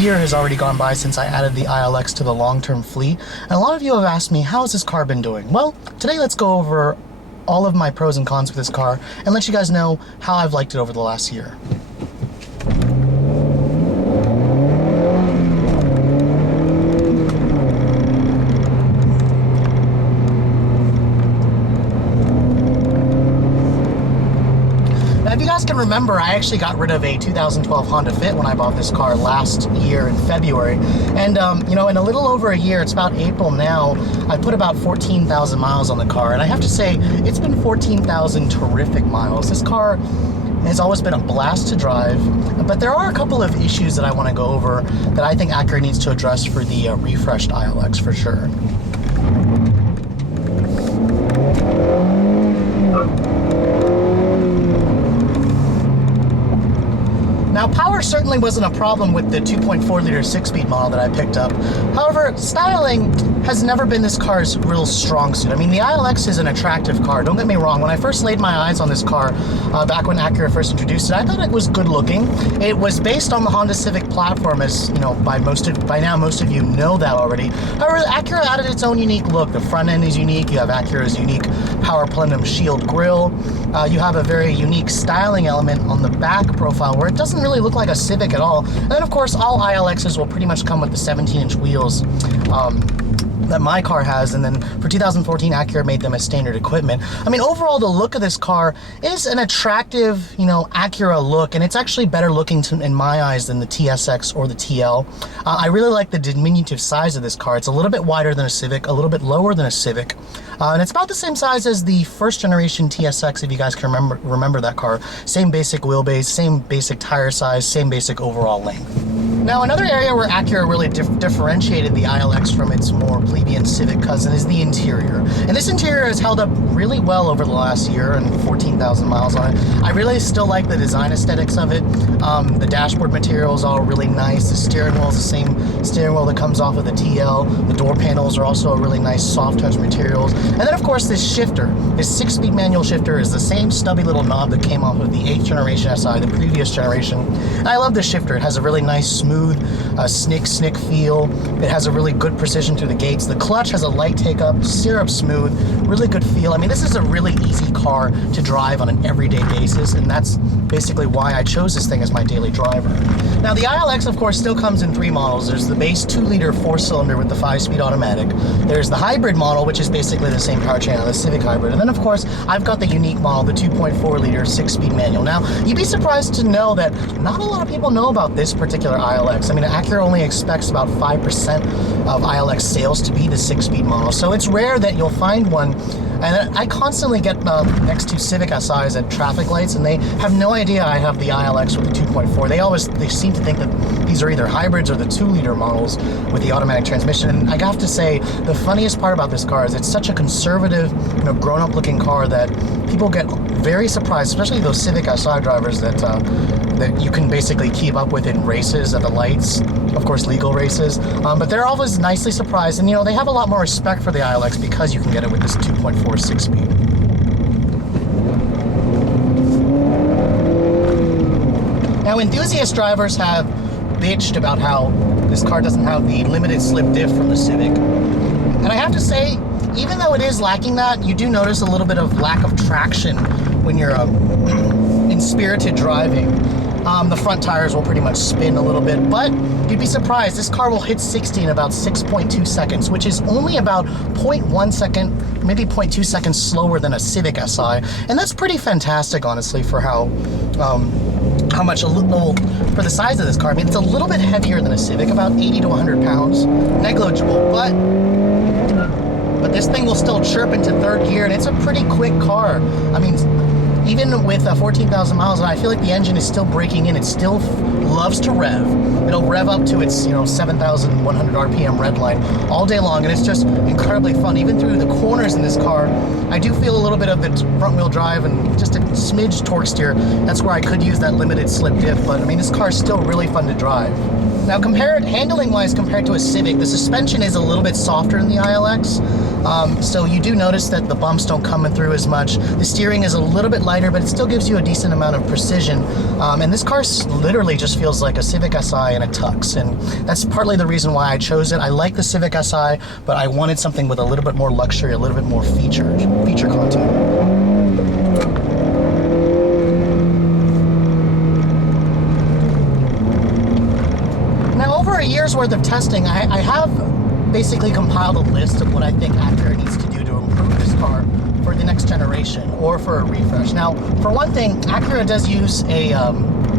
year has already gone by since I added the ILX to the long-term fleet, and a lot of you have asked me, how has this car been doing? Well, today let's go over all of my pros and cons with this car and let you guys know how I've liked it over the last year. If you guys can remember, I actually got rid of a 2012 Honda Fit when I bought this car last year in February. And, you know, in a little over a year, it's about April now, I put about 14,000 miles on the car. And I have to say, it's been 14,000 terrific miles. This car has always been a blast to drive, but there are a couple of issues that I want to go over that I think Acura needs to address for the refreshed ILX for sure. Now, power certainly wasn't a problem with the 2.4-liter 6-speed model that I picked up. However, styling has never been this car's real strong suit. I mean, the ILX is an attractive car, don't get me wrong. When I first laid my eyes on this car, back when Acura first introduced it, I thought it was good looking. It was based on the Honda Civic platform, as you know, by now most of you know that already. However, Acura added its own unique look. The front end is unique. You have Acura's unique Power Plenum shield grille. You have a very unique styling element on the back profile where it doesn't really look like a Civic at all. And then, of course, all ILXs will pretty much come with the 17-inch wheels that my car has, and then for 2014 Acura made them as standard equipment. I mean, overall the look of this car is an attractive, you know, Acura look, and it's actually better looking in my eyes than the TSX or the TL. I really like the diminutive size of this car. It's a little bit wider than a Civic, a little bit lower than a Civic, and it's about the same size as the first generation TSX, if you guys can remember that car. Same basic wheelbase, same basic tire size, same basic overall length. Now, another area where Acura really differentiated the ILX from its more plebeian Civic cousin is the interior. And this interior has held up really well over the last year and 14,000 miles on it. I really still like the design aesthetics of it. The dashboard material is all really nice. The steering wheel is the same steering wheel that comes off of the TL. The door panels are also a really nice soft touch materials. And then, of course, this shifter, this 6-speed manual shifter, is the same stubby little knob that came off of the 8th generation SI, the previous generation. And I love this shifter. It has a really nice smooth snick feel. It has a really good precision through the gates. The clutch has a light take up, syrup smooth, really good feel. I mean, this is a really easy car to drive on an everyday basis, and that's basically why I chose this thing as my daily driver. Now, the ILX, of course, still comes in 3 models. There's the base 2-liter 4-cylinder with the 5-speed automatic. There's the hybrid model, which is basically the same powertrain as the Civic hybrid. And then, of course, I've got the unique model, the 2.4-liter 6-speed manual. Now, you'd be surprised to know that not a lot of people know about this particular ILX. I mean, Acura only expects about 5% of ILX sales to be the 6-speed model, so it's rare that you'll find one. And I constantly get next to Civic SIs at traffic lights, and they have no idea I have the ILX with the 2.4. They seem to think that these are either hybrids or the 2-liter models with the automatic transmission. And I have to say, the funniest part about this car is it's such a conservative, you know, grown-up looking car that people get very surprised, especially those Civic SI drivers that you can basically keep up with in races at the lights, of course legal races, but they're always nicely surprised, and you know, they have a lot more respect for the ILX because you can get it with this 2.4 6-speed. Now, enthusiast drivers have bitched about how this car doesn't have the limited slip diff from the Civic, and I have to say, even though it is lacking that, you do notice a little bit of lack of traction when you're in spirited driving. The front tires will pretty much spin a little bit, but you'd be surprised. This car will hit 60 in about 6.2 seconds, which is only about 0.1 second, maybe 0.2 seconds slower than a Civic SI. And that's pretty fantastic, honestly, for how much for the size of this car. I mean, it's a little bit heavier than a Civic, about 80 to 100 pounds, negligible, but this thing will still chirp into 3rd gear, and it's a pretty quick car. I mean, even with 14,000 miles, I feel like the engine is still breaking in. It still loves to rev. It'll rev up to its, you know, 7,100 RPM Redline all day long, and it's just incredibly fun. Even through the corners in this car, I do feel a little bit of the front-wheel drive and just a smidge torque steer. That's where I could use that limited slip diff, but I mean, this car is still really fun to drive. Now, handling-wise, compared to a Civic, the suspension is a little bit softer in the ILX. So you do notice that the bumps don't come through as much. The steering is a little bit lighter, but it still gives you a decent amount of precision. And this car literally just feels like a Civic Si in a tux, and that's partly the reason why I chose it. I like the Civic Si, but I wanted something with a little bit more luxury, a little bit more feature content. Now, over a year's worth of testing, I have basically compiled a list of what I think Acura needs to do to improve this car for the next generation or for a refresh. Now, for one thing, Acura does use a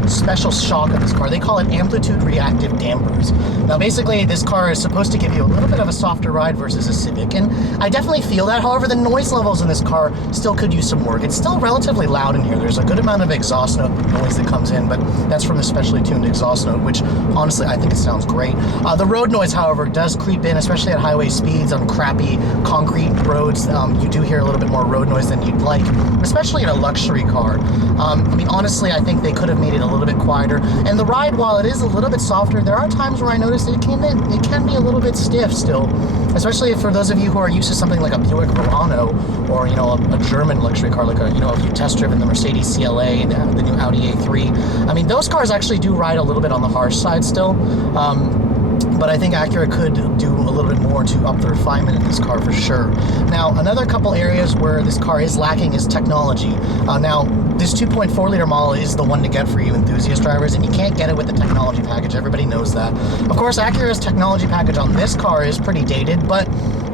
special shock in this car. They call it Amplitude Reactive dampers. Now, basically, this car is supposed to give you a little bit of a softer ride versus a Civic, and I definitely feel that. However, the noise levels in this car still could use some work. It's still relatively loud in here. There's a good amount of exhaust noise that comes in, but that's from the specially tuned exhaust note, which honestly, I think it sounds great. The road noise, however, does creep in, especially at highway speeds on crappy concrete roads. You do hear a little bit more road noise than you'd like, especially in a luxury car. I mean, honestly, I think they could have made it a little bit quieter. And the ride, while it is a little bit softer, there are times where I notice it can be a little bit stiff still, especially for those of you who are used to something like a Buick Verano or, you know, a German luxury car, like if you test driven the Mercedes CLA and the new Audi A3. I mean, those cars actually do ride a little bit on the harsh side still. But I think Acura could do a little bit more to up the refinement in this car for sure. Now, another couple areas where this car is lacking is technology. Now, this 2.4 liter model is the one to get for you enthusiast drivers, and you can't get it with the technology package. Everybody knows that. Of course, Acura's technology package on this car is pretty dated, but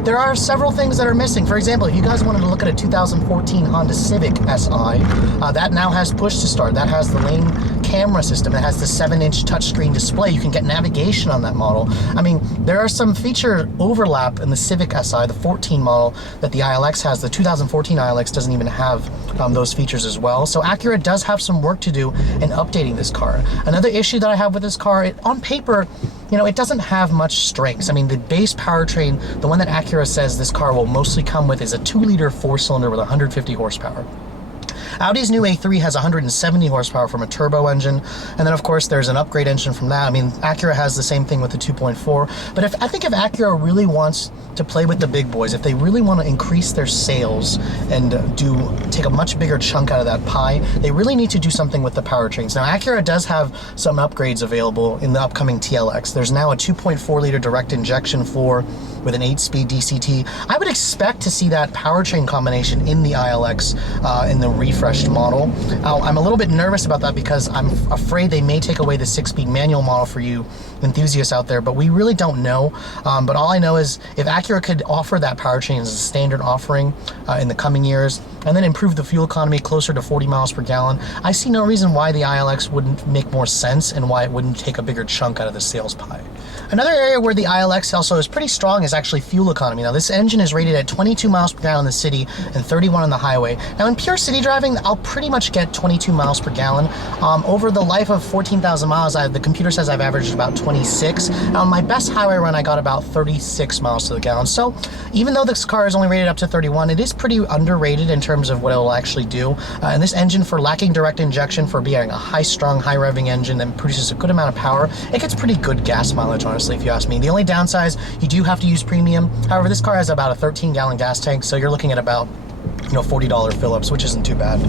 there are several things that are missing. For example, if you guys wanted to look at a 2014 Honda Civic Si, that now has push to start. That has the lane camera system. It has the 7-inch touchscreen display. You can get navigation on that model. I mean, there are some feature overlap in the Civic Si, the 14 model that the ILX has. The 2014 ILX doesn't even have those features as well. So Acura does have some work to do in updating this car. Another issue that I have with this car, on paper, it doesn't have much strengths. I mean, the base powertrain, the one that Acura says this car will mostly come with, is a 2-liter 4-cylinder with 150 horsepower. Audi's new A3 has 170 horsepower from a turbo engine, and then of course there's an upgrade engine from that. I mean, Acura has the same thing with the 2.4, but I think if Acura really wants to play with the big boys, if they really want to increase their sales and take a much bigger chunk out of that pie, they really need to do something with the powertrains. Now, Acura does have some upgrades available in the upcoming TLX. There's now a 2.4 liter direct injection 4 with an 8-speed DCT. I would expect to see that powertrain combination in the ILX in the refreshed model. I'm a little bit nervous about that because I'm afraid they may take away the 6-speed manual model for you enthusiasts out there, but we really don't know. But all I know is if Acura could offer that powertrain as a standard offering in the coming years, and then improve the fuel economy closer to 40 miles per gallon, I see no reason why the ILX wouldn't make more sense and why it wouldn't take a bigger chunk out of the sales pie. Another area where the ILX also is pretty strong is actually fuel economy. Now, this engine is rated at 22 miles per gallon in the city and 31 on the highway. Now, in pure city driving, I'll pretty much get 22 miles per gallon. Over the life of 14,000 miles, the computer says I've averaged about 26. Now, on my best highway run, I got about 36 miles to the gallon. So, even though this car is only rated up to 31, it is pretty underrated in terms of what it will actually do. And this engine, for lacking direct injection, for being a high-strung, high-revving engine that produces a good amount of power, it gets pretty good gas mileage, honestly, if you ask me. The only downside is you do have to use premium. However, this car has about a 13-gallon gas tank, so you're looking at about $40 fill-ups, which isn't too bad.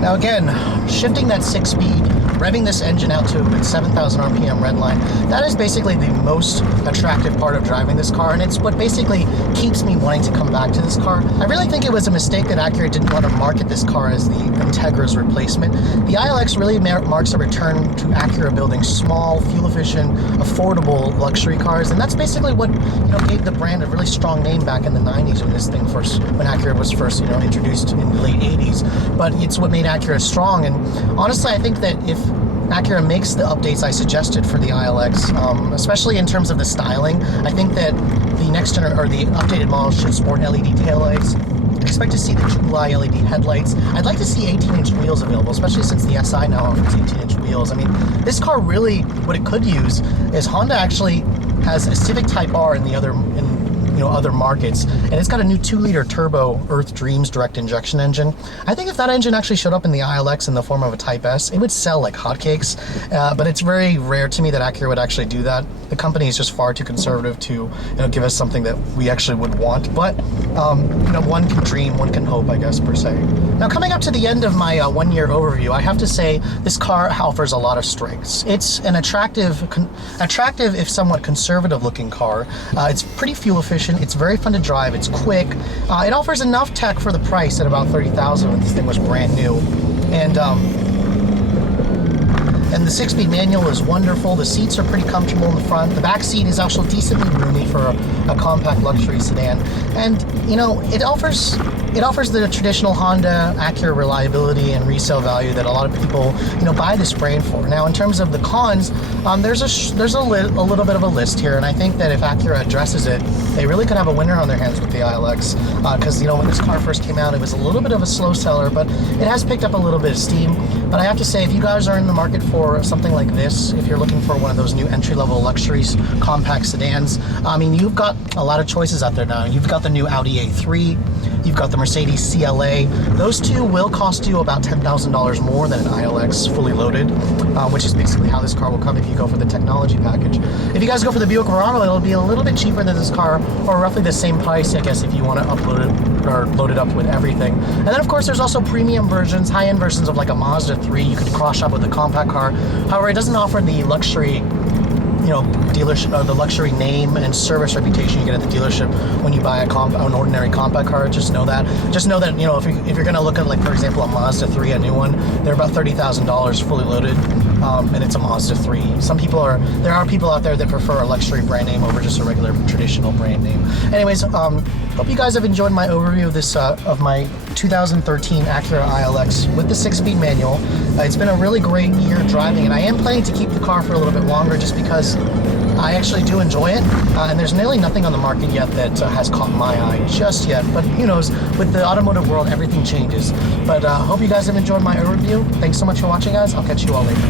Now again, shifting that 6-speed, revving this engine out to its 7,000 RPM Redline, that is basically the most attractive part of driving this car, and it's what basically keeps me wanting to come back to this car. I really think it was a mistake that Acura didn't want to market this car as the Integra's replacement. The ILX really marks a return to Acura building small, fuel-efficient, affordable luxury cars, and that's basically what gave the brand a really strong name back in the 90s when Acura was first introduced in the late 80s. But it's what made Acura strong, and honestly, I think that if Acura makes the updates I suggested for the ILX, especially in terms of the styling, I think that the the updated model should sport LED taillights. I expect to see the July LED headlights. I'd like to see 18-inch wheels available, especially since the SI now offers 18-inch wheels. I mean, this car really, what it could use is Honda actually has a Civic Type R in other markets. And it's got a new 2-liter turbo Earth Dreams direct injection engine. I think if that engine actually showed up in the ILX in the form of a Type S, it would sell like hotcakes. But it's very rare to me that Acura would actually do that. The company is just far too conservative to give us something that we actually would want. But one can dream, one can hope, I guess, per se. Now, coming up to the end of my 1-year overview, I have to say this car offers a lot of strengths. It's an attractive if somewhat conservative looking car. It's pretty fuel efficient. It's very fun to drive. It's quick. It offers enough tech for the price at about $30,000 when this thing was brand new. And the 6-speed manual is wonderful. The seats are pretty comfortable in the front. The back seat is also decently roomy for a compact luxury sedan. And it offers the traditional Honda Acura reliability and resale value that a lot of people buy this brand for. Now, in terms of the cons, there's a little bit of a list here, and I think that if Acura addresses it, they really could have a winner on their hands with the ILX. Because when this car first came out, it was a little bit of a slow seller, but it has picked up a little bit of steam. But I have to say, if you guys are in the market for something like this, if you're looking for one of those new entry-level luxuries, compact sedans, I mean, you've got a lot of choices out there now. You've got the new Audi A3, you've got the Mercedes CLA. Those two will cost you about $10,000 more than an ILX fully loaded, which is basically how this car will come if you go for the technology package. If you guys go for the Buick Verano, it'll be a little bit cheaper than this car, or roughly the same price, I guess, if you want to upload it or load it up with everything. And then, of course, there's also premium versions, high-end versions of like a Mazda 3. You could cross shop with a compact car. However, it doesn't offer the luxury dealership, or the luxury name and service reputation you get at the dealership when you buy an ordinary compact car. Just know that if you're gonna look at, like, for example, a Mazda 3, a new one, they're about $30,000 fully loaded, and it's a Mazda 3. There are people out there that prefer a luxury brand name over just a regular traditional brand name. Anyways, hope you guys have enjoyed my overview of this of my 2013 Acura ILX with the 6-speed manual. It's been a really great year driving, and I am planning to keep the car for a little bit longer just because I actually do enjoy it, and there's nearly nothing on the market yet that has caught my eye just yet. But who knows, with the automotive world, everything changes. But hope you guys have enjoyed my overview. Thanks so much for watching, guys. I'll catch you all later.